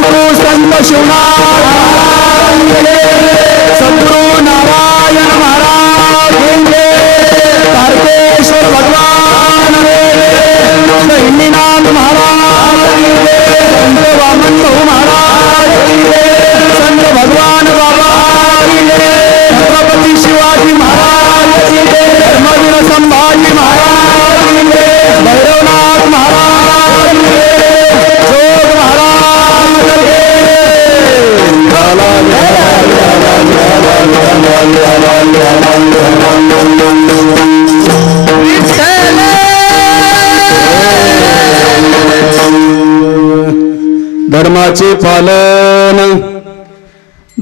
सद्गुरु संत शिवनाथ सद्गुरु नारायण महाराज तारकेश्वर भगवान हिंदीनाथ महाराज संत वामन भाऊ महाराज संत भगवान बाबा छत्रपती शिवाजी महाराज धर्मवीर संभाजी महाराज भैरवनाथ महाराज जोग महाराज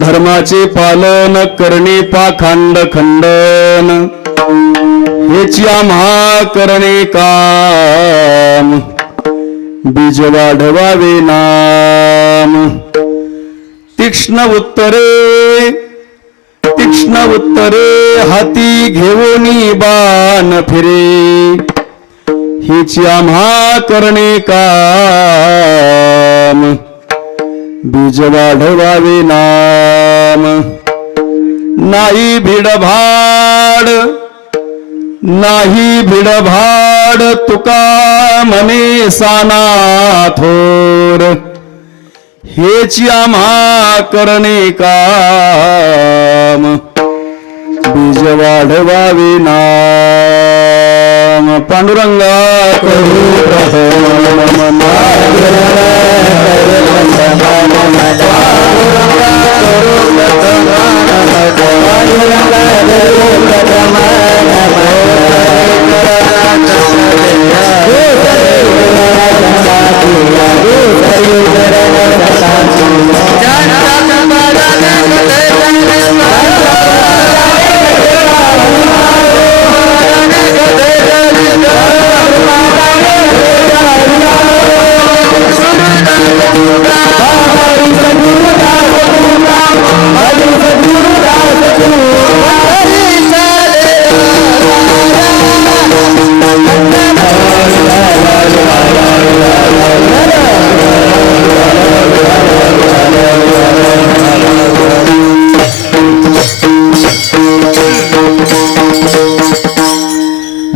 धर्माचे पालन करणे पाखंड खंडन हेची आम्हा करणे काम बीज वाढवावे नाम तीक्ष्ण उत्तरे हाती घेऊनी बाण फिरे हेची आम्हा करणे काम बीज वाढवावे नाम नाही भिडभाड तुका मने साना थोर हेची आम्हा करणे काम बीज वाढवावे नाम पांडुरंगा करू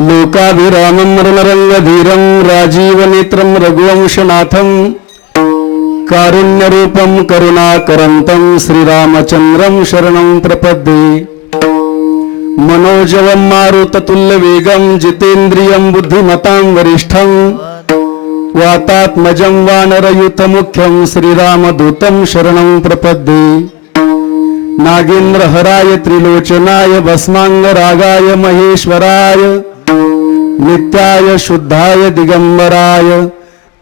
लोकाभिरामं रणरंगधीरं राजीवनेत्रं रघुवंशनाथं कारुण्यरूपं करुणाकरन्तं श्रीरामचन्द्रं शरणं प्रपद्ये मनोजवं मारुततुल्यवेगं जितेन्द्रियं बुद्धिमतां वरिष्ठं वातात्मजं वानरयूथमुख्यं श्रीरामदूतं शरणं प्रपद्ये नागेन्द्रहराय त्रिलोचनाय भस्मांगरागाय महेश्वराय नित्याय शुद्धाय दिगंबराय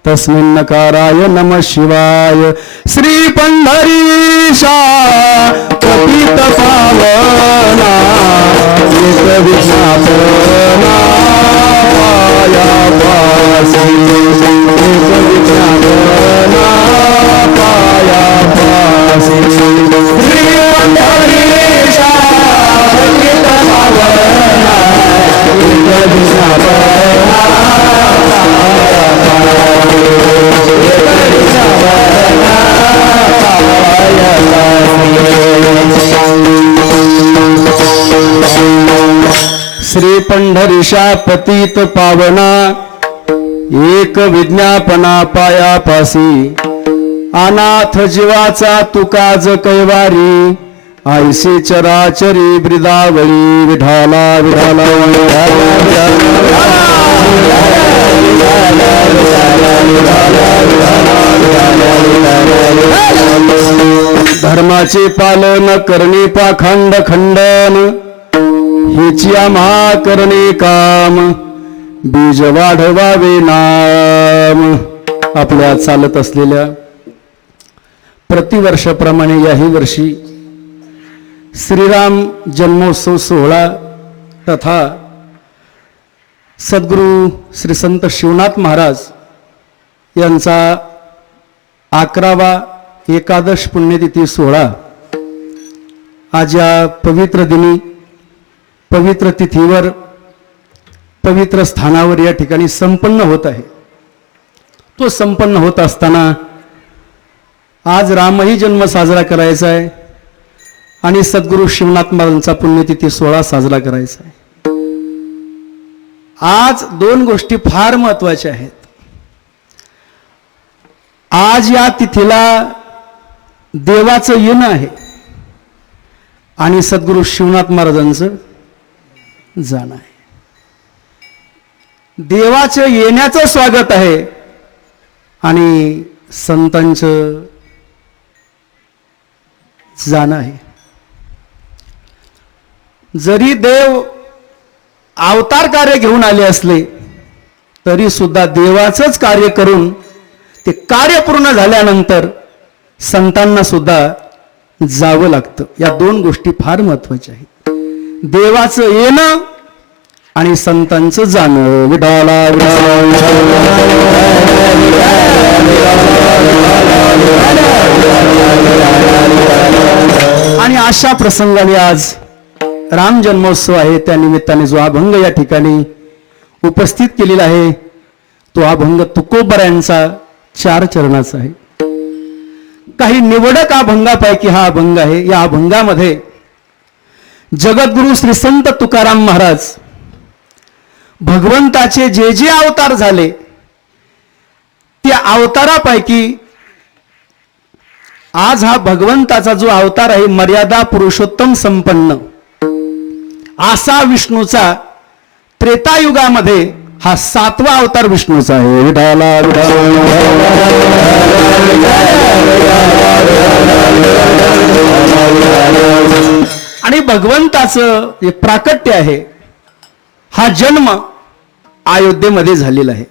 तस्मिन्नकाराय नमः शिवाय श्री पंढरीशा कपित पावना एक विज्ञापना पाया पासी एक विज्ञापना पाया पासी श्री पंढरीशा कपित पावना एक विज्ञापना श्री पंढरीशा पतित पावना एक विज्ञापना पायापासी अनाथ जीवाचा तुकाज कैवारी आयसी चराचरी ब्रिदावळी विठाला विठाला धर्माचे पालन करणे पाखंड खंडन हेची आम्हा करणे काम बीज वाढवावे नाम आपल्या चालत असलेल्या प्रतिवर्षाप्रमाणे याही वर्षी श्रीराम जन्मोत्सव सोहळा तथा सद्गुरु श्री संत शिवनाथ महाराज यांचा 11वा एकादश पुण्यतिथी सोहळा आज या पवित्र दिनी पवित्र तिथीवर पवित्र स्थानावर या ठिकाणी संपन्न होत आहे। तो संपन्न होत असताना आज रामही जन्म साजरा करायचा आहे आणि सद्गुरू शिवनाथ महाराजांचा पुण्यतिथी सोहळा साजरा करायचा आहे. आज दोन गोष्टी फार महत्वाच्या आहेत. आज या तिथीला देवाचं येणं आहे आणि सद्गुरू शिवनाथ महाराजांचं जाणं आहे. देवाचं येण्याचं स्वागत आहे आणि संतांचं जाणं आहे. जरी देव अवतार कार्य घेऊन आले असले तरी सुद्धा देवाचंच कार्य करून ते कार्य पूर्ण झाल्यानंतर संतांना सुद्धा जावं लागतं. या दोन गोष्टी फार महत्वाच्या आहेत. देवाचं येणं आणि संतांचं जाणं. विठाला आणि अशा प्रसंगाने आज राम जन्मोत्सव आहे. त्या निमित्ताने जो अभंग या ठिकाणी उपस्थित केलेला आहे तो अभंग तुकोबऱ्यांचा 4 चरणाचा आहे. काही निवडक अभंगापैकी हा अभंग आहे. या अभंगामध्ये जगद्गुरु श्री संत तुकाराम महाराज भगवंताचे जे जे अवतार झाले त्या अवतारापैकी आज हा भगवंताचा जो अवतार आहे मर्यादा पुरुषोत्तम संपन्न असा विष्णूचा त्रेतायुगामध्ये हा 7वा अवतार विष्णूचा आहे. विठाला आणि भगवंताचं जे प्राकट्य आहे हा जन्म अयोध्येमध्ये झालेला आहे.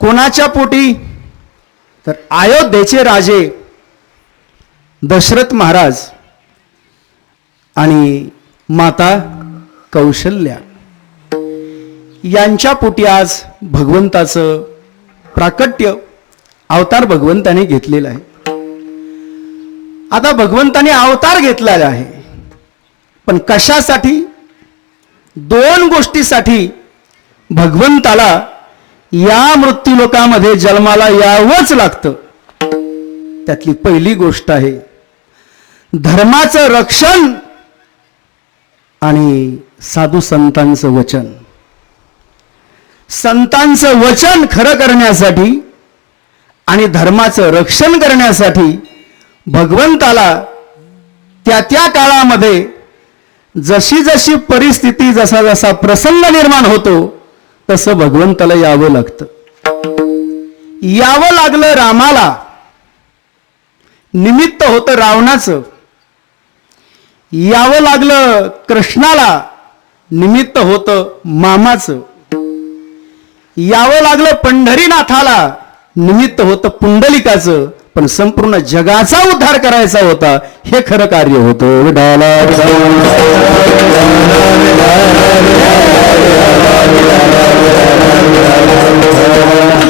कोणाच्या पोटी तर अयोध्येचे राजे दशरथ महाराज आणि माता कौशल्या यांच्या पोटी आज भगवंताचं प्राकट्य अवतार भगवंताने घेतलेला आहे. आता भगवंताने अवतार घेतलेला आहे पण कशासाठी? 2 गोष्टीसाठी भगवंताला या मृत्यूलोकामध्ये जन्माला यावंच लागतं. त्यातली पहिली गोष्ट आहे धर्माचं रक्षण आणि साधू संतांचं वचन. संतांचं वचन खरं करण्यासाठी आणि धर्माचं रक्षण करण्यासाठी भगवंताला त्या त्या काळामध्ये जशी जशी परिस्थिती जसा जसा प्रसंग निर्माण होतो तसं भगवंताला यावं लागतं. यावं लागलं रामाला. निमित्त होतं रावणाचं. यावं लागलं कृष्णाला. निमित्त होतं मामाचं. यावं लागलं पंढरीनाथाला. निमित्त होतं पुंडलिकाचं. पण संपूर्ण जगाचा उद्धार करायचा होता हे खरं कार्य होतं.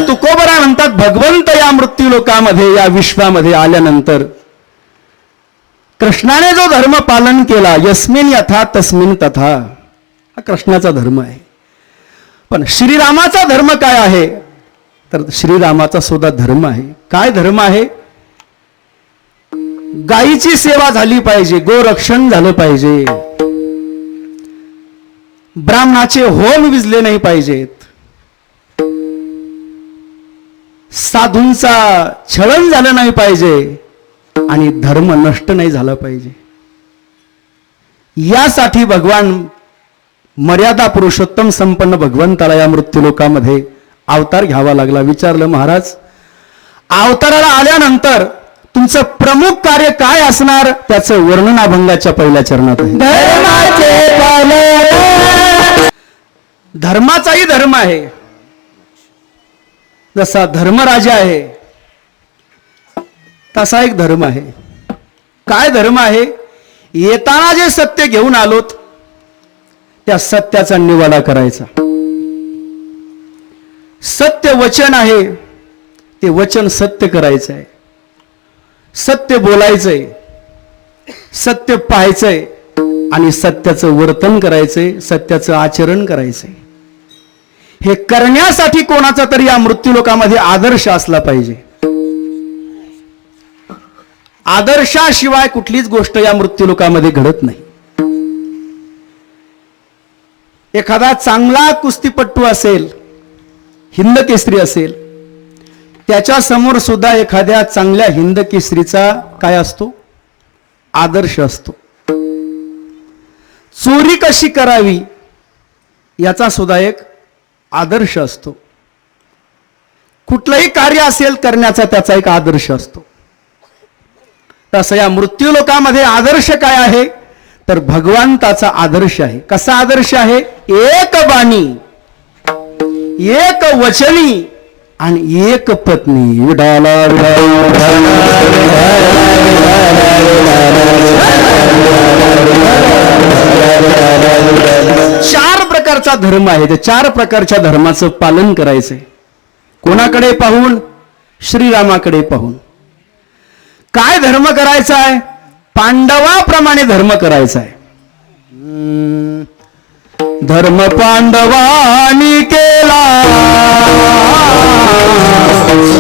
तुकोबरा म्हणतात भगवंत या मृत्यूलोकामध्ये या विश्वामध्ये आल्यानंतर कृष्णाने जो धर्म पालन केला यस्मिन यथा तस्मिन तथा हा कृष्णाचा धर्म आहे. पण श्रीरामाचा धर्म काय आहे तर श्रीरामाचा सुद्धा धर्म आहे. काय धर्म आहे? गायीची सेवा झाली पाहिजे. गोरक्षण झालं पाहिजे. ब्राह्मणाचे होम विजले नाही पाहिजेत. साधूंचा छळण झालं नाही पाहिजे आणि धर्म नष्ट नाही झाला पाहिजे. यासाठी भगवान मर्यादा पुरुषोत्तम संपन्न भगवंताला या मृत्यूलोकामध्ये अवतार घ्यावा लागला. विचारलं महाराज अवताराला आल्यानंतर तुमचं प्रमुख कार्य काय असणार? त्याचं वर्णन अभंगाच्या पहिल्या चरणात आहे. धर्माचाही धर्म आहे. जसा धर्मराजा आहे तसा एक धर्म आहे. काय धर्म आहे? येताना जे सत्य घेऊन आलोत त्या सत्याचा निवाडा करायचा. सत्य वचन आहे ते वचन सत्य करायचं आहे. सत्य बोलायचंय. सत्य पाहायचंय आणि सत्याचं वर्तन करायचंय. सत्याचं आचरण करायचंय. हे करण्यासाठी कोणाचा तरी या मृत्यूलोकामध्ये आदर्श असला पाहिजे. आदर्शाशिवाय कुठलीच गोष्ट या मृत्यूलोकामध्ये घडत नाही. एखादा चांगला कुस्तीपट्टू असेल, हिंद केसरी असेल, त्याच्या समोर सुद्धा एखाद्या चांगल्या हिंद केसरीचा काय असतो? आदर्श असतो. चोरी कशी करावी याचा सुद्धा एक आदर्श असतो. कुठलंही कार्य असेल करण्याचा त्याचा एक आदर्श असतो. तसं या मृत्यूलोकामध्ये आदर्श काय आहे तर भगवंताचा आदर्श आहे. कसा आदर्श आहे? एक बाणी, एक वचनी आणि एक पत्नी. विडाला चार प्रकारचा धर्म आहे. त्या चार प्रकारच्या धर्माचं पालन करायचंय. कोणाकडे पाहून? श्रीरामाकडे पाहून. काय धर्म करायचा आहे? पांडवाप्रमाणे धर्म करायचा आहे. धर्म पांडवानी केला,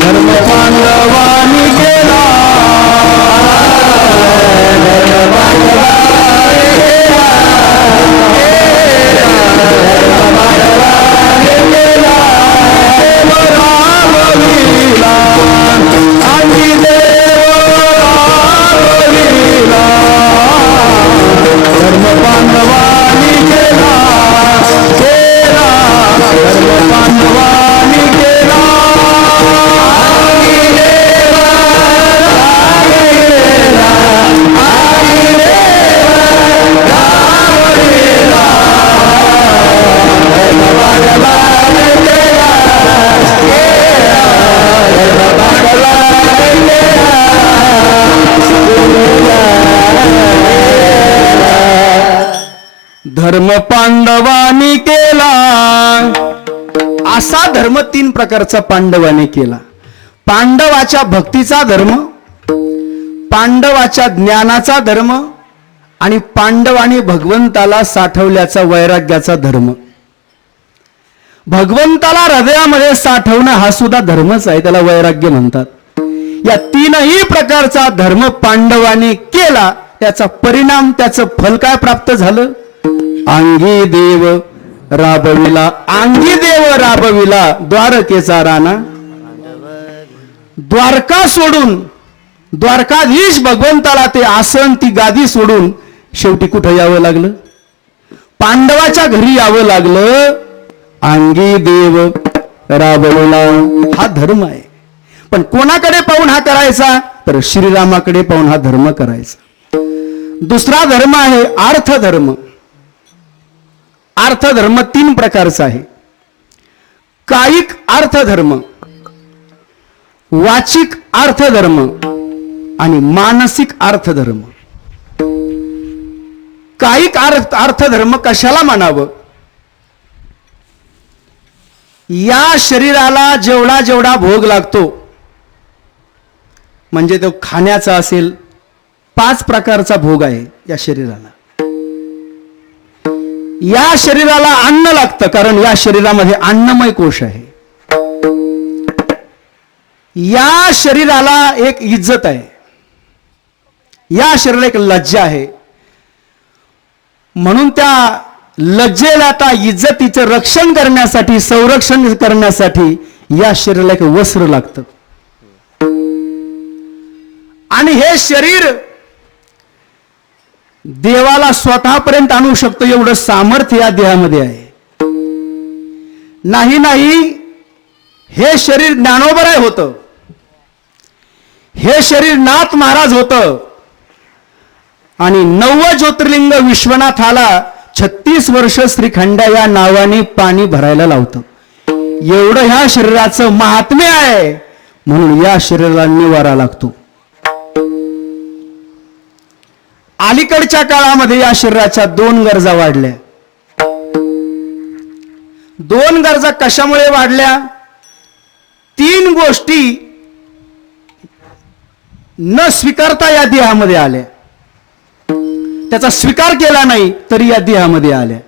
धर्म पांडवानी केला, धर्म पांडवानी केला, रामलीला आणि धर्म पांडवानी केला, केला धर्म पांडवानी केला, धर्म पांडवानी केला. असा धर्म तीन प्रकारचा पांडवाने केला. पांडवाच्या भक्तीचा धर्म, पांडवाच्या ज्ञानाचा धर्म आणि पांडवाने भगवंताला साठवल्याचा वैराग्याचा धर्म. भगवंताला हृदयामध्ये साठवणं हा सुद्धा धर्मच आहे, त्याला वैराग्य म्हणतात. या तीनही प्रकारचा धर्म पांडवाने केला. त्याचा परिणाम, त्याचं फल काय प्राप्त झालं? अंगी देव राबविला, अंगी देव राबविला द्वारकेचा राणा. द्वारका सोडून, द्वारकाधीश भगवंताला ते आसन, ती गादी सोडून शेवटी कुठं यावं लागलं? पांडवाच्या घरी यावं लागलं. अंगी देव राबविला हा धर्म आहे. पण कोणाकडे पाहून हा करायचा तर श्रीरामाकडे पाहून हा धर्म करायचा. दुसरा धर्म आहे अर्थधर्म. अर्थधर्म तीन प्रकारचा आहे. कायिक अर्थधर्म, वाचिक अर्थधर्म आणि मानसिक अर्थधर्म. कायिक अर्थधर्म कशाला म्हणावं? या शरीराला जेवढा जेवढा भोग लागतो, म्हणजे तो खाण्याचा असेल, 5 प्रकारचा भोग आहे या शरीराला. या शरीराला अन्न लागतं, कारण या शरीरामध्ये अन्नमय कोश आहे. या शरीराला एक इज्जत आहे, या शरीराला एक लज्जा आहे. म्हणून त्या लज्जेला, त्या इज्जतीचं रक्षण करण्यासाठी, संरक्षण करण्यासाठी या शरीराला एक वस्त्र लागतं. आणि हे शरीर देवाला स्वतःपर्यंत आणू शकतो एवढं सामर्थ्य या देहामध्ये आहे. नाही नाही, हे शरीर ज्ञानोबराय होतं, हे शरीर नाथ महाराज होतं. आणि 9 ज्योतिर्लिंग विश्वनाथाला 36 वर्ष श्रीखंडा या नावाने पाणी भरायला लावतं. एवढं ह्या शरीराचं महात्म्य आहे. म्हणून या शरीराला निवारा लागतो. अलीकडच्या काळामध्ये या शरीराच्या 2 गरजा वाढल्या. 2 गरजा कशामुळे वाढल्या? 3 गोष्टी न स्वीकारता या देहामध्ये आल्या. त्याचा स्वीकार केला नाही तरी या देहामध्ये आल्या.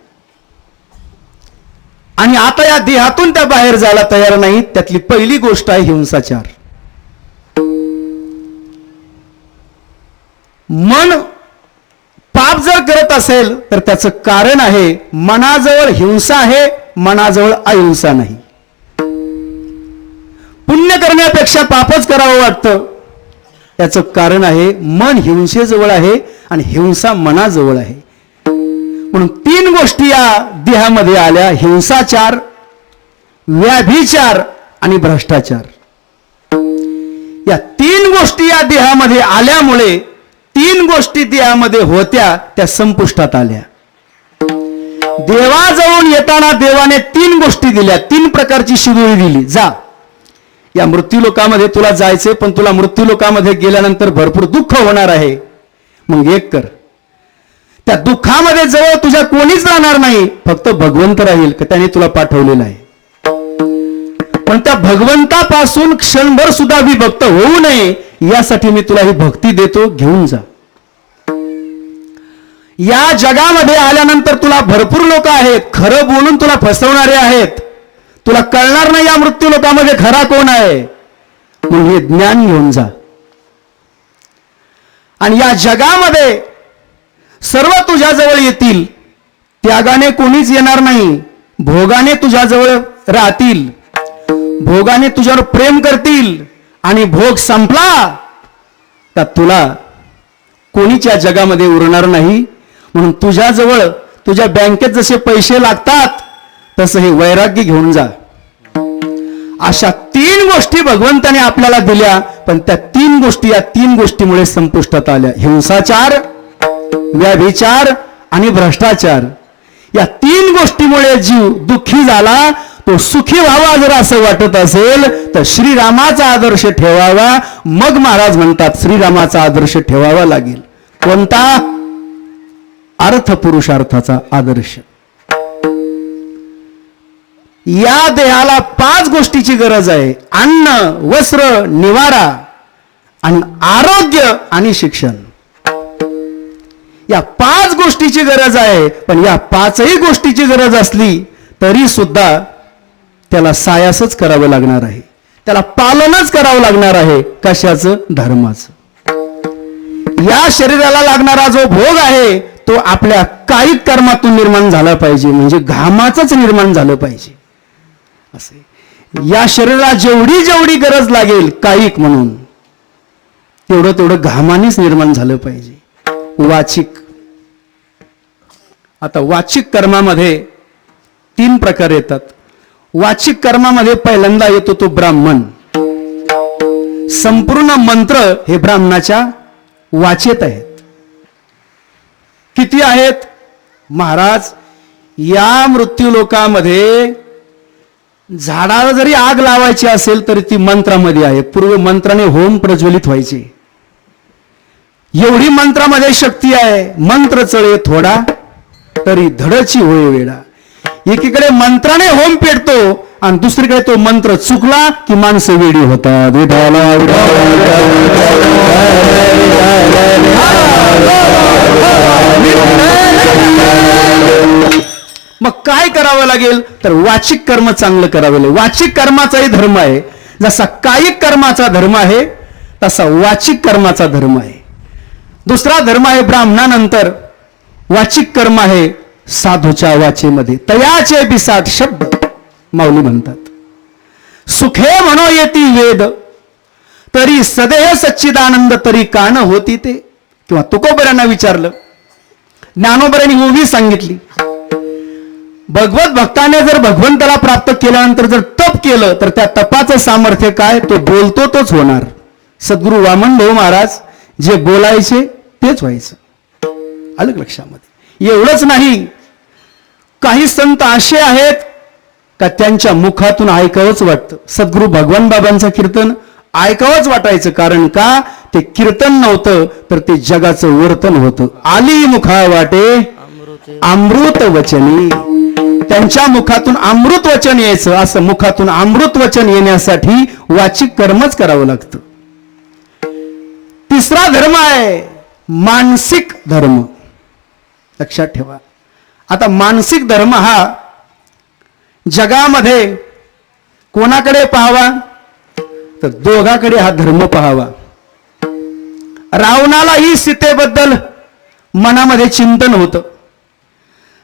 आणि आता या देहातून त्या बाहेर जायला तयार नाही. त्यातली पहिली गोष्ट आहे हिंसाचार. मन पाप जर करत असेल तर त्याचं कारण आहे मनाजवळ हिंसा आहे, मनाजवळ अहिंसा नाही. पुण्य करण्यापेक्षा पापच करावं वाटतं. त्याचं कारण आहे मन हिंसेजवळ आहे आणि हिंसा मनाजवळ आहे. म्हणून तीन गोष्टी या देहामध्ये आल्या: हिंसाचार, व्याभिचार आणि भ्रष्टाचार. या तीन गोष्टी या देहामध्ये आल्यामुळे तीन गोष्टी देहामध्ये होत्या त्या संपुष्टात आल्या. देवाजवळून येताना देवाने तीन गोष्टी दिल्या, तीन प्रकारची शिदोरी दिली. जा या मृत्यूलोकामध्ये तुला जायचे, पण तुला मृत्यूलोकामध्ये गेल्यानंतर भरपूर दुःख होणार आहे. मग एक कर, त्या दुःखामध्ये जवळ तुझ्या कोणीच राहणार नाही, फक्त भगवंत राहील, त्याने तुला पाठवलेलं आहे. पण त्या भगवंतापासून क्षणभर सुद्धा विभक्त होऊ नये यासाठी मी तुला ही भक्ती देतो, घेऊन जा. या जगामध्ये आल्यानंतर तुला भरपूर लोक आहेत, खरं बोलून तुला फसवणारे आहेत. तुला कळणार नाही या मृत्यू लोकामध्ये खरा कोण आहे, म्हणून हे ज्ञान घेऊन जा. आणि या जगामध्ये सर्व तुझ्याजवळ येतील, त्यागाने कोणीच येणार नाही. भोगाने तुझ्याजवळ राहतील, भोगाने तुझ्यावर प्रेम करतील, आणि भोग संपला तर तुला कोणीच या जगामध्ये उरणार नाही. म्हणून तुझ्याजवळ तुझ्या बँकेत जसे पैसे लागतात तसं हे वैराग्य घेऊन जा. अशा तीन गोष्टी भगवंताने आपल्याला दिल्या, पण त्या तीन गोष्टी या तीन गोष्टीमुळे संपुष्टात आल्या: हिंसाचार, व्याभिचार आणि भ्रष्टाचार. या तीन गोष्टीमुळे जीव दुःखी झाला. तो सुखी व्हावा जर असं वाटत असेल तर श्रीरामाचा आदर्श ठेवावा. मग महाराज म्हणतात श्रीरामाचा आदर्श ठेवावा लागेल. कोणता? अर्थ पुरुषार्थाचा आदर्श. या देहाला पाच गोष्टीची गरज आहे: अन्न, वस्त्र, निवारा आणि आरोग्य आणि शिक्षण. या पाच गोष्टीची गरज आहे. पण या पाचही गोष्टीची गरज असली तरी सुद्धा त्याला सायासच करावं लागणार आहे, त्याला पालनच करावं लागणार आहे. कशाचं? धर्माचं. या शरीराला लागणारा जो भोग आहे तो आपल्या कायिक कर्मातून निर्माण झाला पाहिजे, म्हणजे घामाचंच निर्माण झालं पाहिजे. असे या शरीराला जेवढी जेवढी गरज लागेल कायिक म्हणून तेवढं तेवढं घामानेच निर्माण झालं पाहिजे. वाचिक. आता वाचिक कर्मामध्ये तीन प्रकार येतात. वाचिक कर्मामध्ये पहिल्यांदा येतो तो ब्राह्मण. संपूर्ण मंत्र हे ब्राह्मणाच्या वाचेत आहेत. किती आहेत महाराज? या मृत्यूलोकामध्ये झाडाला जरी आग लावायची असेल तरी ती मंत्रामध्ये आहे. पूर्व मंत्राने होम प्रज्वलित व्हायचे, एवढी मंत्रामध्ये शक्ती आहे. मंत्र चळे थोडा तरी धडची होय वेडा. एकीकडे मंत्राने होम पेटतो आणि दुसरीकडे तो मंत्र चुकला की माणसं वेडी होतात. मग काय करावं लागेल तर वाचिक कर्म चांगलं करावं लागेल. वाचिक कर्माचाही धर्म आहे. जसा कायिक कर्माचा धर्म आहे तसा वाचिक कर्माचा धर्म आहे. दुसरा धर्म आहे ब्राह्मणानंतर वाचिक कर्म आहे साधूच्या वाचेमध्ये. तयाचे बिसाट शब्द माऊली म्हणतात. सुखे म्हणो येती वेद तरी सदेह सच्चिदानंद तरी कान होती ते. किंवा तुकोबऱ्यांना विचारलं, ज्ञानोबऱ्यांनी उभी सांगितली. भगवत भक्ताने जर भगवंताला प्राप्त केल्यानंतर जर तप केलं तर त्या तपाचं सामर्थ्य काय? तो बोलतो तोच होणार. सद्गुरू वामनभाऊ महाराज जे बोलायचे तेच व्हायचं. आलं लक्षामध्ये? एवढंच नाही, काही संत असे आहेत का त्यांच्या मुखातून ऐकावंच वाटतं. सद्गुरू भगवान बाबांचं कीर्तन ऐकावंच वाटायचं. कारण का? ते कीर्तन नव्हतं तर ते जगाचं वर्तन होतं. आली मुखा वाटे अमृत वचनी. त्यांच्या मुखातून अमृत वचन यायचं. असं मुखातून अमृत वचन येण्यासाठी वाचिक कर्मच करावं लागतं. तिसरा धर्म आहे मानसिक धर्म. लक्षात ठेवा. आता मानसिक धर्म हा जगामध्ये कोणाकडे पाहावा तर दोघाकडे हा धर्म पाहावा. रावणालाही सीतेबद्दल मनामध्ये चिंतन होतं.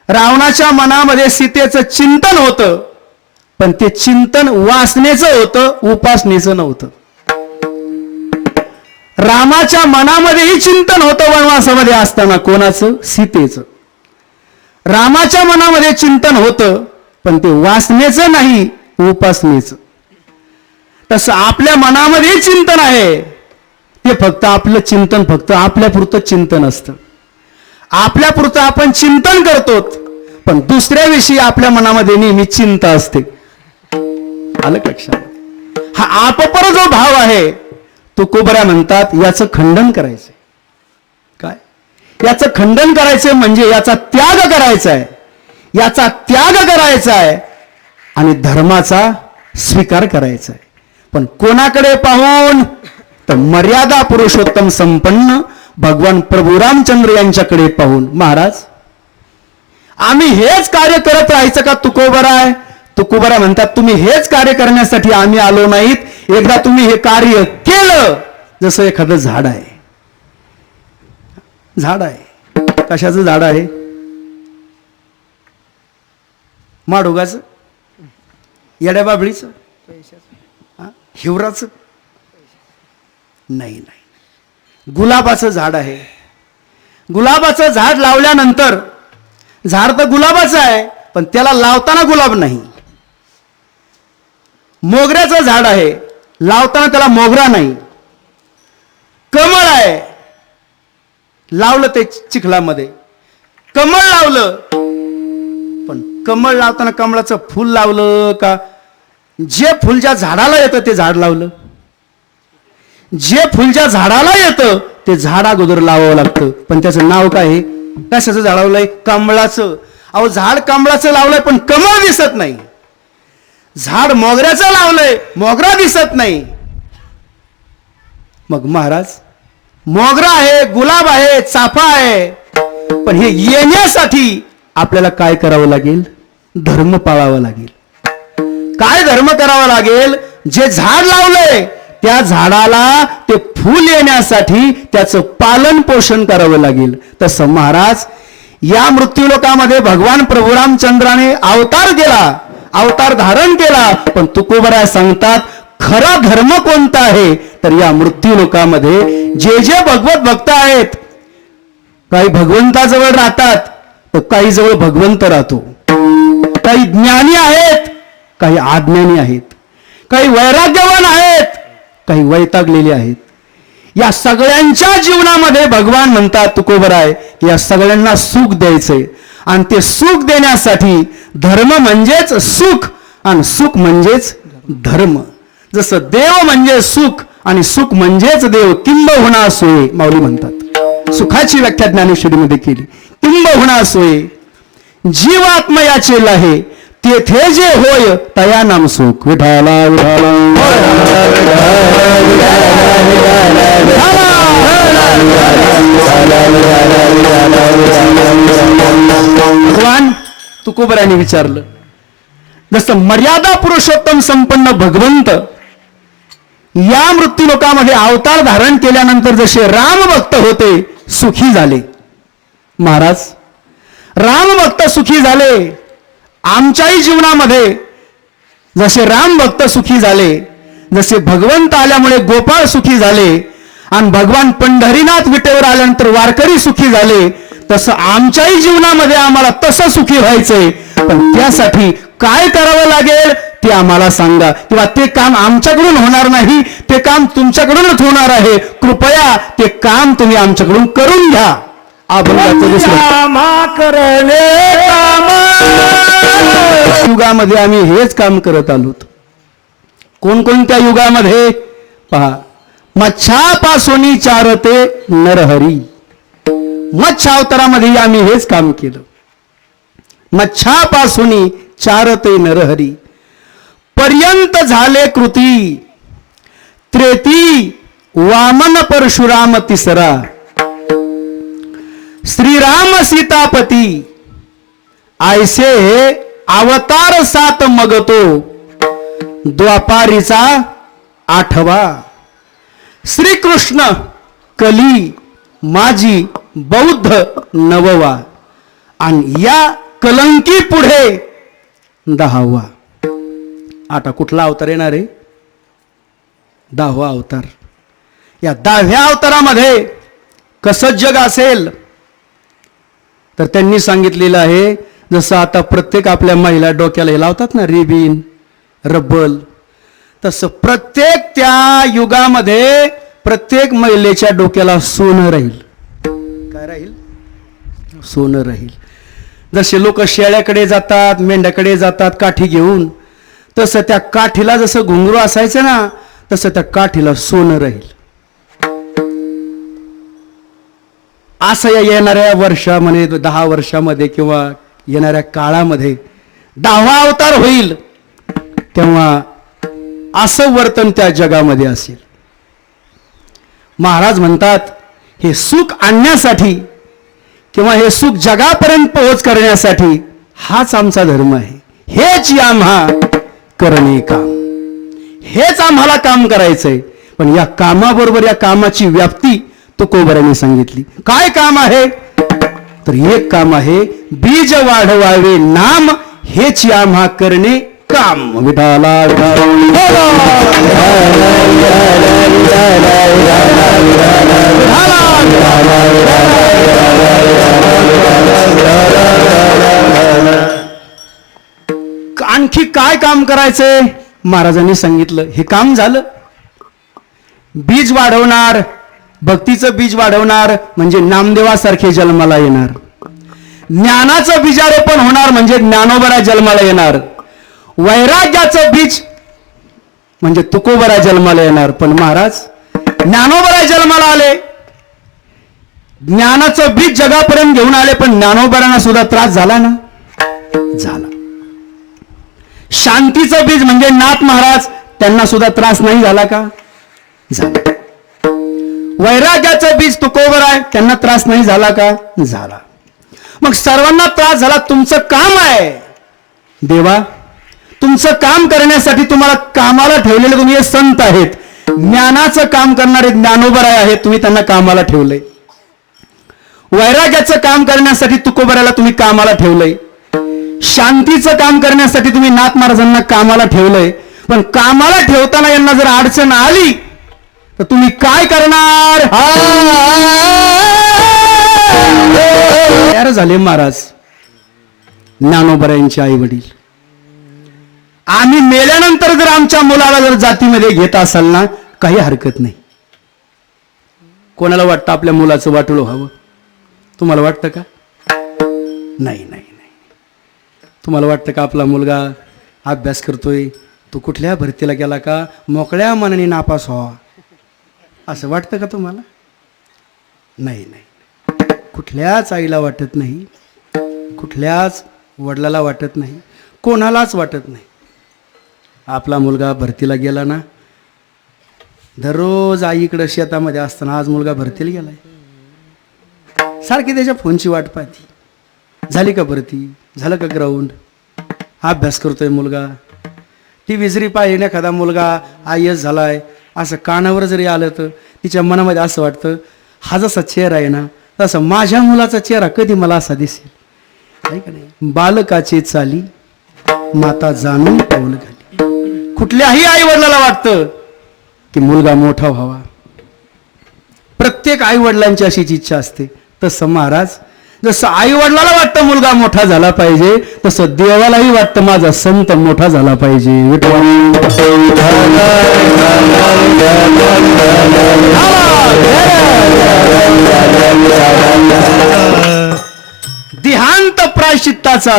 रावणाच्या मनामध्ये सीतेचं चिंतन होतं, पण ते चिंतन वासनेचं होतं, उपासनेचं नव्हतं. रामाच्या मनामध्येही चिंतन होतं वनवासामध्ये असताना, कोणाचं? सीतेचं. रामाच्या मनामध्ये चिंतन होतं, पण ते वासनेचं नाही, उपासनेचं. तसं आपल्या मनामध्ये चिंतन आहे, ते फक्त आपलं चिंतन फक्त आपल्यापुरतं चिंतन असतं. आपल्यापुरतं आपण चिंतन करतो, पण दुसऱ्याविषयी आपल्या मनामध्ये नेहमी चिंता असते. आलं लक्षात? हा आपपर जो भाव आहे, तुकोबऱ्या म्हणतात याचं खंडन करायचंय. काय? याचं खंडन करायचंय म्हणजे याचा त्याग करायचा आहे. याचा त्याग करायचा आहे आणि धर्माचा स्वीकार करायचा आहे. पण कोणाकडे पाहून तर मर्यादा पुरुषोत्तम संपन्न भगवान प्रभू रामचंद्र यांच्याकडे पाहून. महाराज, आम्ही हेच कार्य करत राहायचं का? तुकोबरा आहे. तुकोबरा म्हणतात तुम्ही हेच कार्य करण्यासाठी आम्ही आलो नाहीत. एकदा तुम्ही हे कार्य केलं, जसं एखादं झाड आहे. झाड आहे, कशाचं झाड आहे? माडोगाचं, येड्या बाबळीचं, हिवराचं? नाही नाही, गुलाबाचं झाड आहे. गुलाबाचं झाड लावल्यानंतर झाड तर गुलाबाचं आहे, पण त्याला लावताना गुलाब नाही. मोगऱ्याचं झाड आहे, लावताना त्याला मोगरा नाही. कमळ आहे, लावलं ते चिखलामध्ये, कमळ लावलं, पण कमळ लावताना कमळाचं फूल लावलं का जे फुल ज्या झाडाला येतं ते झाड लावलं? जे फुल ज्या झाडाला येतं ते झाड अगोदर लावावं लागतं. पण त्याचं नाव काय आहे? कशाचं झाड लावलंय? कमळाचं. अहो, झाड कमळाचं लावलंय पण कमळ दिसत नाही. झाड मोगऱ्याचं लावलंय, मोगरा दिसत नाही. मग महाराज, मोगरा आहे, गुलाब आहे, चाफा आहे, पण हे येण्यासाठी आपल्याला काय करावं लागेल? धर्म पाळावा लागेल. काय धर्म करावा लागेल? जे झाड लावलंय त्या झाडाला ते फूल येण्यासाठी त्याचं पालन पोषण करावं लागेल. तसं महाराज, या मृत्यूलोकामध्ये भगवान प्रभू रामचंद्राने अवतार केला, अवतार धारण केला, पण तुकोबरा सांगतात खरा धर्म कोणता आहे? तर या मृत्यूलोकामध्ये जे जे भगवत भक्त आहेत, काही भगवंताजवळ राहतात तर काही जवळ भगवंत राहतो. काही ज्ञानी आहेत, काही अज्ञानी आहेत, काही वैराग्यवान आहेत, काही वैतागलेले आहेत. या सगळ्यांच्या जीवनामध्ये भगवान म्हणतात तुकोबरा आहे की या सगळ्यांना सुख द्यायचंय. आणि ते सुख देण्यासाठी धर्म म्हणजेच सुख आणि सुख म्हणजेच धर्म. जसं देव म्हणजे सुख आणि सुख म्हणजेच देव, किंबहुना सोय माऊली म्हणतात. सुखाची व्याख्या ज्ञानेश्वरीमध्ये केली. किंबहुना सोय जीवात्मयाचे लहे, तेथे जे होय तया नाम सुख. विठाला भगवान तुकोबराने विचारलं, जसं मर्यादा पुरुषोत्तम संपन्न भगवंत या मृत्यूलोकामध्ये अवतार धारण केल्यानंतर जसे राम भक्त होते, सुखी झाले. महाराज, राम भक्त सुखी झाले. आमच्याही जीवनामध्ये जसे राम भक्त सुखी झाले, जसे भगवंत आल्यामुळे गोपाळ सुखी झाले आणि भगवान पंढरीनाथ विटेवर आल्यानंतर वारकरी सुखी झाले, तसं आमच्याही जीवनामध्ये आम्हाला तसं सुखी व्हायचंय. पण त्यासाठी काय करावं लागेल ते आम्हाला सांगा, किंवा ते काम आमच्याकडून होणार नाही, ते काम तुमच्याकडूनच होणार आहे. कृपया ते काम तुम्ही आमच्याकडून करून घ्या. युगामध्ये आम्ही हेच काम करत आलो. कोणकोणत्या युगामध्ये? पहा, मच्छापासून चारते नरहरी. मत्स्य अवतारामध्ये आम्ही हेच काम केलं. मच्छापासून चारते नरहरी पर्यंत झाले कृती. त्रेती वामन परशुराम तिसरा. श्रीराम सीतापती ऐसे अवतार 7 मग तो द्वापारीचा 8वा. श्रीकृष्ण कली माझी बौद्ध 9वा आणि या कलंकी पुढे 10वा. आता कुठला अवतार येणार आहे? 10वा अवतार. या 10व्या अवतारामध्ये कसं जग असेल तर त्यांनी सांगितलेलं आहे, जसं आता प्रत्येक आपल्या महिला डोक्याला हे लावतात ना रिबीन रब्बल, तसं प्रत्येक त्या युगामध्ये प्रत्येक महिलेच्या डोक्याला सोनं राहील. काय राहील? सोनं राहील. जसे लोक शेळ्याकडे जातात, मेंढ्याकडे जातात काठी घेऊन, तसं त्या काठीला जसं घुंगरू असायचं ना, तसं त्या काठीला सोनं राहील. असं या येणाऱ्या वर्षामध्ये 10 वर्षामध्ये किंवा येणाऱ्या काळामध्ये 10वा अवतार होईल, तेव्हा असं वर्तन त्या जगामध्ये असेल. महाराज म्हणतात, हे सुख आणण्यासाठी किंवा हे सुख जगापर्यंत पोहोच करण्यासाठी हाच आमचा धर्म आहे. हेच आम्हा करणे काम, हेच आम्हाला काम करायचंय. पण या कामाबरोबर या कामाची व्याप्ती तुकोबराने सांगितली. काय काम आहे? तर एक काम आहे, बीज वाढवावे नाम, हेच आम्हा करणे काम. विठाला आणखी काय काम करायचंय महाराजांनी सांगितलं. हे काम झालं. बीज वाढवणार, भक्तीचं बीज वाढवणार म्हणजे नामदेवासारखे जन्माला येणार. ज्ञानाचं बीजारोपण होणार म्हणजे ज्ञानोबरा जन्माला येणार. वैराग्याचं बीज म्हणजे तुकोबरा जन्माला येणार. पण महाराज ज्ञानोबरा जन्माला आले, ज्ञानाचं बीज जगापर्यंत घेऊन आले, पण ज्ञानोबरांना सुद्धा त्रास झाला ना? झाला. शांतीचं बीज म्हणजे नाथ महाराज, त्यांना सुद्धा त्रास नाही झाला का? झाला. वैराग्याचं बीज तुकोबर आहे, त्यांना त्रास नाही झाला का? झाला. मग सर्वांना त्रास झाला. तुमचं काम आहे देवा, तुमचं काम करण्यासाठी तुम्हाला कामाला ठेवलेले तुम्ही हे संत आहेत. ज्ञानाचं काम करणारे ज्ञानोबराय आहेत, तुम्ही त्यांना कामाला ठेवलंय. वैराग्याचं काम करण्यासाठी तुकोबराला तुम्ही कामाला ठेवलंय. शांतीचं काम करण्यासाठी तुम्ही नाथ महाराजांना कामाला ठेवलंय. पण कामाला ठेवताना यांना जर अडचण आली तर तुम्ही काय करणार? तयार झाले महाराज ज्ञानोबरायांचे आई वडील. आम्ही मेल्यानंतर जर आमच्या मुलाला जर जातीमध्ये घेत असाल ना, काही हरकत नाही. कोणाला वाटतं आपल्या मुलाचं वाटोळं व्हावं? तुम्हाला वाटतं का? नाही नाही. तुम्हाला वाटतं का आपला मुलगा अभ्यास करतोय, तो कुठल्या भरतीला गेला का मोकळ्या मनाने नापास व्हावा, असं वाटतं का तुम्हाला? नाही नाही. कुठल्याच आईला वाटत नाही, कुठल्याच वडिलाला वाटत नाही, कोणालाच वाटत नाही. आपला मुलगा भरतीला गेला ना, दररोज आईकडं शेतामध्ये असताना आज मुलगा भरतीला गेलाय, सारखी त्याच्या फोनची वाट पाहती. झाली का भरती? झालं का ग्राउंड? अभ्यास करतोय मुलगा. टीव्ही जरी पाहिजे एखादा मुलगा IAS झालाय, असं कानावर जरी आलं तर तिच्या मनामध्ये असं वाटतं, हा जसा चेहरा आहे ना, तसा माझ्या मुलाचा चेहरा कधी मला असा दिसेल. आहे का नाही? बालकाचे चाली माता जाणून पाऊल घाली. कुठल्याही आई वडिलाला वाटतं की मुलगा मोठा व्हावा. प्रत्येक आई वडिलांची अशीच इच्छा असते. तसं महाराज, जसं आई वडिलाला वाटतं मुलगा मोठा झाला पाहिजे, तसं देवालाही वाटतं माझा संत मोठा झाला पाहिजे. देहांत प्रायश्चित्ताचा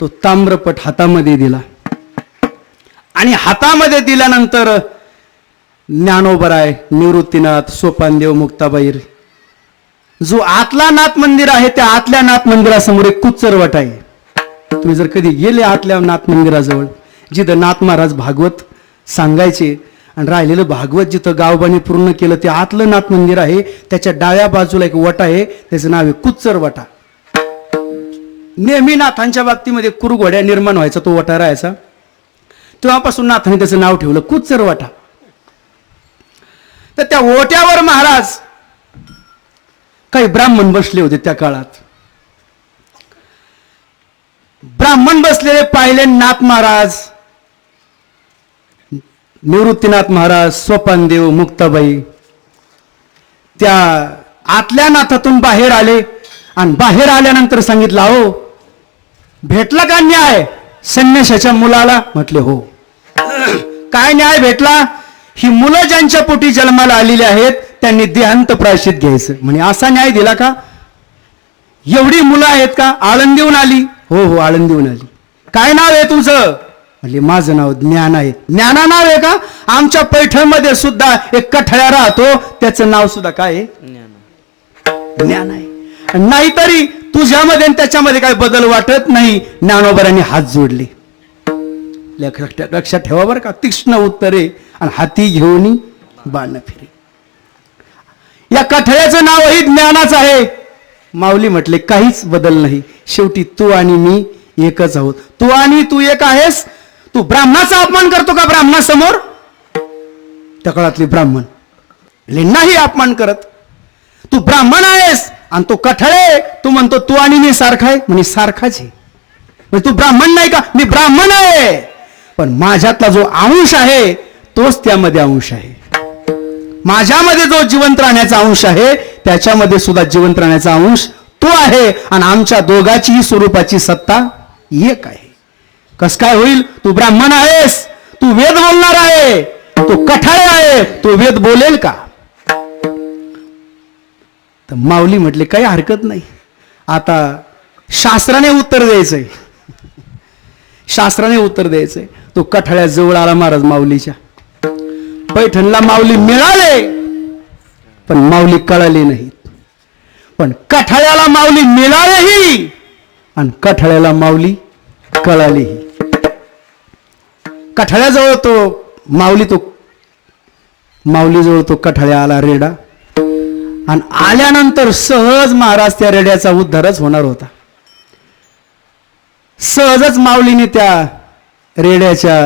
तो ताम्रपट हातामध्ये दिला आणि हातामध्ये दिल्यानंतर ज्ञानोबराय, निवृत्तीनाथ, सोपानदेव, मुक्ताबाई, जो आतला नाथ मंदिर आहे त्या आतल्या नाथ मंदिरासमोर एक कुच्चरवट आहे. तुम्ही जर कधी गेले आतल्या नाथ मंदिराजवळ, जिथं नाथ महाराज भागवत सांगायचे आणि राहिलेलं भागवत जिथं गावबानी पूर्ण केलं ते आतलं नाथ मंदिर आहे. त्याच्या डाव्या बाजूला एक वट आहे, त्याचं नाव आहे कुच्चरवटा. नेहमी नाथांच्या बाबतीमध्ये कुरघोड्या निर्माण व्हायचा, तो वटा राहायचा. तेव्हापासून नाथाने त्याचं नाव ठेवलं कुचर वटा. तर त्या ओट्यावर महाराज काही ब्राह्मण बसले होते त्या काळात. ब्राह्मण बसलेले पाहिले नाथ महाराज, निवृत्तीनाथ महाराज, सोपानदेव, मुक्ताबाई त्या आतल्या नाथातून बाहेर आले आणि बाहेर आल्यानंतर सांगितलं, अहो भेटला का न्याय संन्याशाच्या मुलाला? म्हटले हो. काय न्याय भेटला? ही मुलं ज्यांच्या पोटी जन्माला आलेली आहेत त्यांनी देहांत प्रायश्चित घ्यायचं. म्हणे असा न्याय दिला का? एवढी मुलं आहेत का? आळंदीहून आली? हो हो आळंदीहून आली. काय नाव आहे तुझं? म्हणजे माझं नाव ज्ञान आहे. ज्ञाना नाव आहे का? आमच्या पैठणमध्ये सुद्धा एक कठळ्या राहतो, त्याचं नाव सुद्धा काय आहे? ज्ञान आहे. नाहीतरी तुझ्यामध्ये आणि त्याच्यामध्ये काय बदल वाटत नाही. ज्ञानोबरांनी हात जोडले. लक्षात ठेवा बरं का, तीक्ष्ण उत्तरे आणि हाती घेऊन बाण फिरे. या कठळ्याचं नावही ज्ञानाचं आहे. माऊली म्हटले काहीच बदल नाही, शेवटी तू आणि मी एकच आहोत. तू आणि तू एक आहेस. तू ब्राह्मणाचा अपमान करतो का ब्राह्मणासमोर? त्या काळातले ब्राह्मण नाही अपमान करत. तू ब्राह्मण आहेस आणि तो कठळे, तू म्हणतो तू आणि मी सारखा आहे. म्हणे सारखाच आहे. म्हणजे तू ब्राह्मण नाही का? मी ब्राह्मण आहे, पण माझ्यातला जो अंश आहे तोच त्यामध्ये अंश आहे. माझ्यामध्ये जो जिवंत राहण्याचा अंश आहे त्याच्यामध्ये सुद्धा जिवंत राहण्याचा अंश तो आहे. आणि आमच्या दोघांचीही स्वरूपाची सत्ता एक आहे. कस काय होईल? तू ब्राह्मण आहेस, तू वेद बोलणार आहे, तू कठाळे आहे, तू वेद बोलेल का? तर माऊली म्हटले काही हरकत नाही, आता शास्त्राने उत्तर द्यायचंय. शास्त्राने उत्तर द्यायचंय. तो कठाळ्या जवळ आला महाराज माऊलीच्या. पैठणला माऊली मिळाले पण माऊली कळाली नाहीत. पण कठाळ्याला माऊली मिळालेही आणि कठाळ्याला माऊली कळालीही. कठाळ्याजवळ तो माऊलीजवळ तो कठाळ्या आला रेडा. आणि आल्यानंतर सहज महाराज त्या रेड्याचा उद्धारच होणार होता. सहजच माऊलीने त्या रेड्याच्या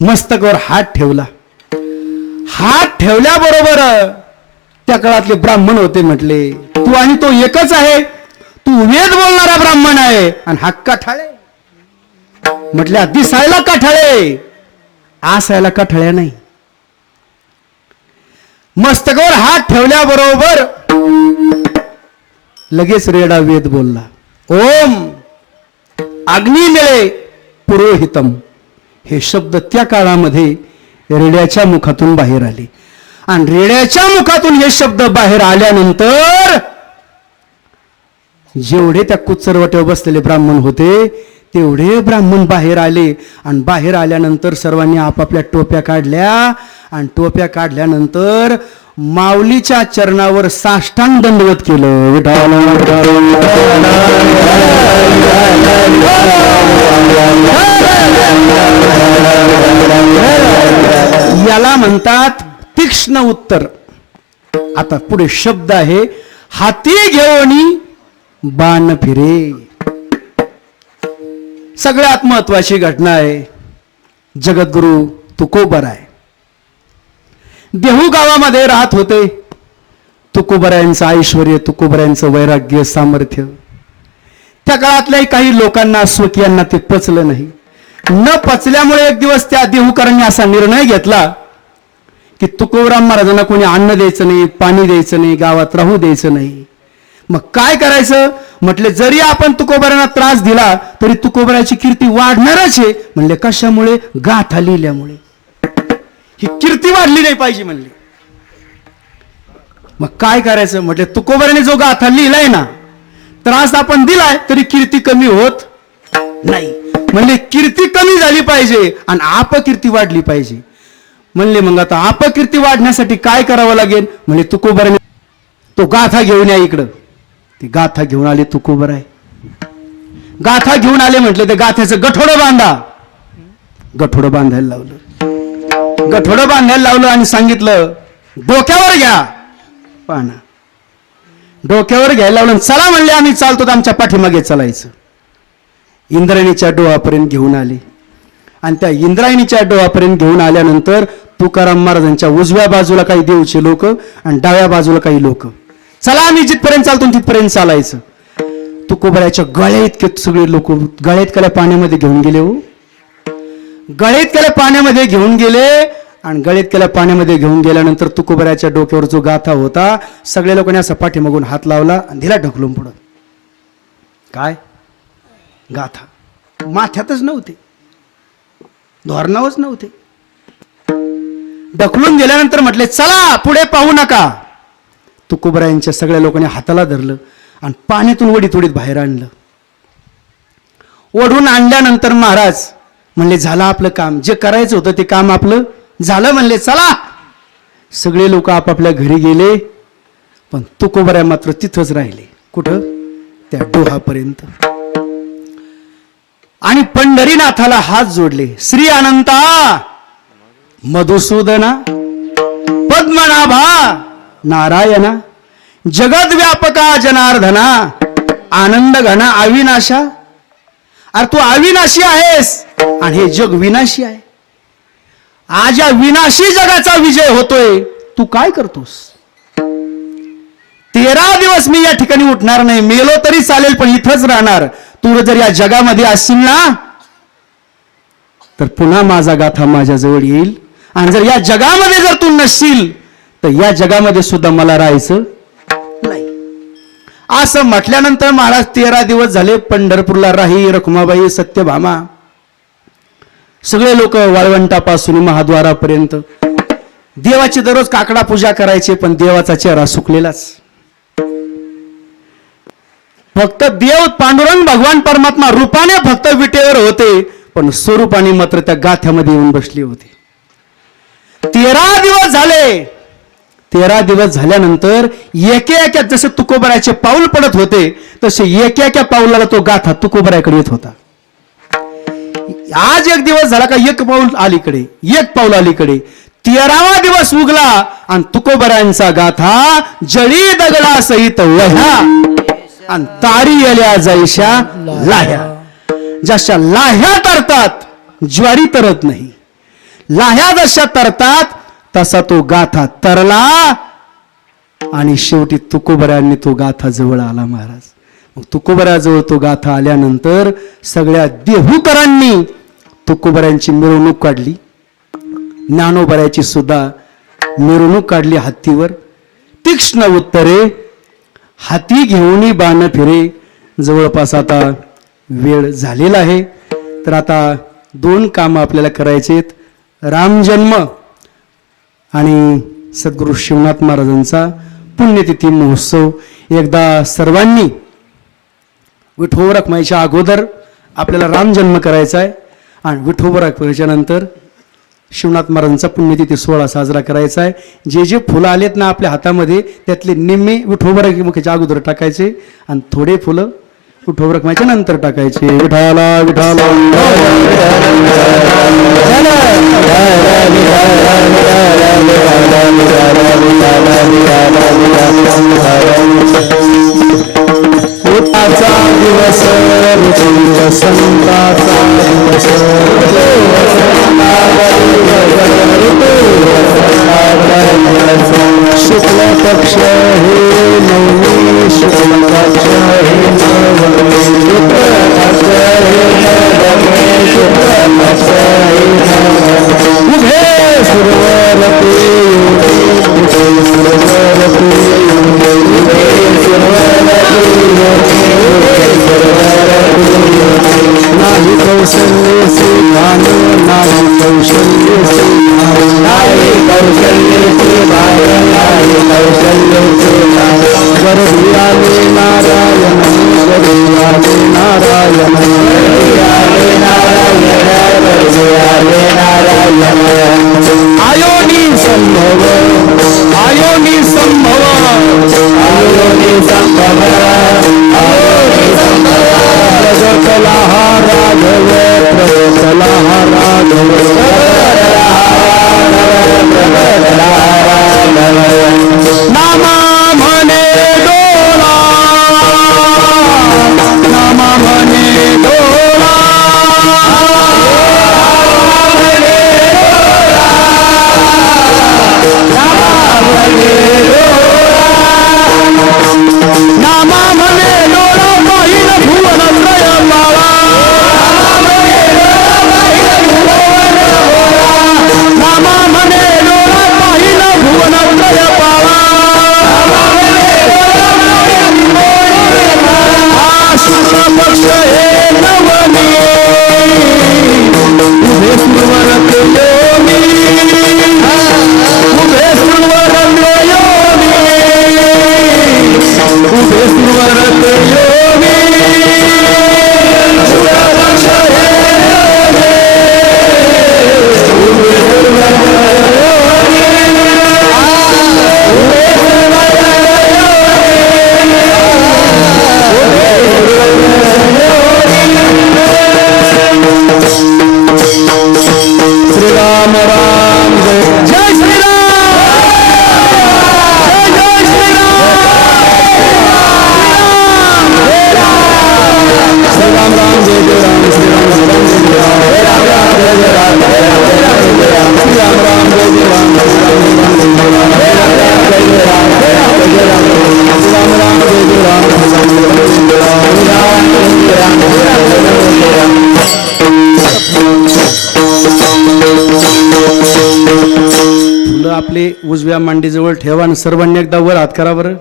मस्तकावर हात ठेवला. हात ठेवल्याबरोबर त्या काळातले ब्राह्मण होते, म्हटले तू आणि तो एकच आहे, तू वेद बोलणारा ब्राह्मण आहे आणि हा कठाळे. म्हटल्या दिसायला कठाळे, आसायला कठाळ्या नाही. मस्तकावर हात ठेवल्याबरोबर लगेच रेडा वेद बोलला. ओम अग्नी मिळे पुरोहितम, हे शब्द त्या काळामध्ये रेड्याच्या मुखातून बाहेर आले. आणि रेड्याच्या मुखातून हे शब्द बाहेर आल्यानंतर जेवढे त्या कुचरवट्यावर बसलेले ब्राह्मण होते तेवढे ब्राह्मण बाहेर आले. आणि बाहेर आल्यानंतर सर्वांनी आपापल्या टोप्या काढल्या. आणि टोप्या काढल्यानंतर माऊलीच्या चरणावर साष्टांग दंडवत केलं. याला म्हणतात तीक्ष्ण उत्तर. आता पुढे शब्द आहे, हाती घेऊन बाण फिरे. सगळ्यात महत्वाची घटना आहे. जगद्गुरु तुकोबराय देहू गावामध्ये राहत होते. तुकोबरायांचं ऐश्वर्य, तुकोबरायांचं वैराग्य, सामर्थ्य त्या काळातल्या काही लोकांना, स्वकीयांना ते पचलं नाही. न पचल्यामुळे एक दिवस त्या देहूकरांनी असा निर्णय घेतला की तुकोबराम महाराजांना कोणी अन्न द्यायचं नाही, पाणी द्यायचं नाही, गावात राहू द्यायचं नाही. मग काय करायचं? म्हटले जरी आपण तुकोबरांना त्रास दिला तरी तुकोबराची कीर्ती वाढणारच आहे. म्हणले कशामुळे? गाथा लिहिल्यामुळे. ही कीर्ती वाढली नाही पाहिजे म्हणले. मग काय करायचं? म्हटले तुकोबराने जो गाथा लिहिलाय ना, त्रास आपण दिलाय तरी कीर्ती कमी होत नाही. म्हणले कीर्ती कमी झाली पाहिजे आणि अपकीर्ती वाढली पाहिजे. म्हणले मग आता अपकीर्ती वाढण्यासाठी काय करावं लागेल? म्हणजे तुकोबराने तो गाथा घेऊन या इकडं. ती गाथा घेऊन आले तुकोबराय. गाथा घेऊन आले. म्हटले ते गाथ्याचं गठोडं बांधा. गठोडं बांधायला लावलं. गठोडं बांधायला लावलं आणि सांगितलं डोक्यावर घ्या. पाहना, डोक्यावर घ्यायला लावलं. चला म्हणले आम्ही चालतो, आमच्या पाठीमागे चालायचं. इंद्रायणीच्या डोहापर्यंत घेऊन आले. आणि त्या इंद्रायणीच्या डोहापर्यंत घेऊन आल्यानंतर तुकाराम महाराजांच्या उजव्या बाजूला काही देवचे लोक आणि डाव्या बाजूला काही लोक. चला आम्ही जिथपर्यंत चालतो तिथपर्यंत चालायचं. तुकोबराच्या गळ्या इतके सगळे लोक गळ्यात केल्या पाण्यामध्ये घेऊन गेले. हो, गळ्यात केल्या पाण्यामध्ये घेऊन गेले. आणि गळ्यात केल्या पाण्यामध्ये घेऊन गेल्यानंतर तुकोबराच्या डोक्यावर जो गाथा होता सगळ्या लोकांनी असं पाठीमागून हात लावला आणि दिला ढकलून पुढं. काय गाथा माथ्यातच नव्हते, धोरणावच नव्हते. ढकलून गेल्यानंतर म्हटले चला पुढे पाहू नका. तुकोबरायांच्या सगळ्या लोकांनी हाताला धरलं आणि पाण्यातून वडीत वडीत बाहेर आणलं. ओढून आणल्यानंतर महाराज म्हणले झालं आपलं काम, जे करायचं होतं ते काम आपलं झालं. म्हणले चला. सगळे लोक आपापल्या घरी गेले. पण तुकोबराय मात्र तिथंच राहिले. कुठं? त्या डोहापर्यंत. आणि पंढरीनाथाला हात जोडले. श्री अनंता मधुसूदना पद्मनाभा नारायणा जगद व्यापका जनार्दना आनंद घना अविनाशा. अरे तू अविनाशी आहेस आणि हे जग विनाशी आहे. आज या विनाशी जगाचा विजय होतोय, तू काय करतोस? 13 दिवस मी या ठिकाणी उठणार नाही, मेलो तरी चालेल पण इथंच राहणार. तू जर या जगामध्ये असशील ना तर पुन्हा माझा गाथा माझ्या जवळ येईल. आणि जर या जगामध्ये जर तू नसशील तर या जगामध्ये सुद्धा मला राहायचं नाही. असं म्हटल्यानंतर महाराज 13 दिवस झाले पंढरपूरला राही. रखुमाबाई, सत्यभामा सगळे लोक वाळवंटापासून महाद्वारापर्यंत देवाची दररोज काकडा पूजा करायचे. पण देवाचा चेहरा सुकलेलाच. फक्त देव पांडुरंग भगवान परमात्मा रूपाने फक्त विटेवर होते पण स्वरूपाने मात्र त्या गाथ्यामध्ये येऊन बसले होते. 13 दिवस झाले. 13 दिवस झाल्यानंतर एके एका जसे तुकोबराचे पाऊल पडत होते तसे एके एका पाऊलाला तो गाथा तुकोबराकडे येत होता. आज एक दिवस झाला का एक पाऊल अलीकडे, एक पाऊल अलीकडे. 13वा दिवस उगला आणि तुकोबरांचा गाथा जळी दगडा सहित वह्या आणि तारी आल्या जैशा लाह्या. जशा लाह्या तरतात ज्वारी तरत नाही. लाह्या जशा तरतात तसा तो गाथा तरला आणि शेवटी तुकोबरांनी तो गाथा जवळ आला. महाराज मग तुकोबराजवळ तो गाथा आल्यानंतर सगळ्या देहूकरांनी तुकोबरांची मिरवणूक काढली. ज्ञानोबराची सुद्धा मिरवणूक काढली हत्तीवर. तीक्ष्ण उत्तरे हाती घेऊन बाण फिरे. जवळपास आता वेळ झालेला आहे तर आता 2 कामं आपल्याला करायचेत. रामजन्म आणि सद्गुरू शिवनाथ महाराजांचा पुण्यतिथी महोत्सव. एकदा सर्वांनी विठोबा रखमाईच्या अगोदर आपल्याला रामजन्म करायचा आहे आणि विठोबा रखमाईच्या नंतर शिवनाथ महाराजांचा पुण्यतिथी सोहळा साजरा करायचा आहे. जे जे फुलं आलेत ना आपल्या हातामध्ये त्यातले निम्मे विठोबा रखमाईच्या अगोदर टाकायचे आणि थोडे फुलं विठोबा रखमाईच्या नंतर टाकायचे. विठाला विठाला उठाचा दिवस संताचा दिवस शुक्ल पक्ष हे नवमी शुक्ल पक्ष हे नवमी शुक्ल पक्ष हे नवमी शुक्ल पक्ष हे नवमी उभे सुरवरती उभे सुरवरती उभे सुरवरती नाही कौशल्य से भानु नाही कौशल्य से नाही कौशल्य से भानु नाही कौशल्य से वरदियाले नारायण वरदियाले नारायण वरदियाले नारायण वरदियाले नारायण आयोनि संभव आयोनि संभव आयोनि संभव आयोनि संभव प्रगतला राघव प्रगतला राघव प्रगतला राघव नामा म्हणे डोला नामा म्हणे डोला उजव्या मांडीजवळ ठेवा आणि सर्वांनी एकदा वर हात करा बरं.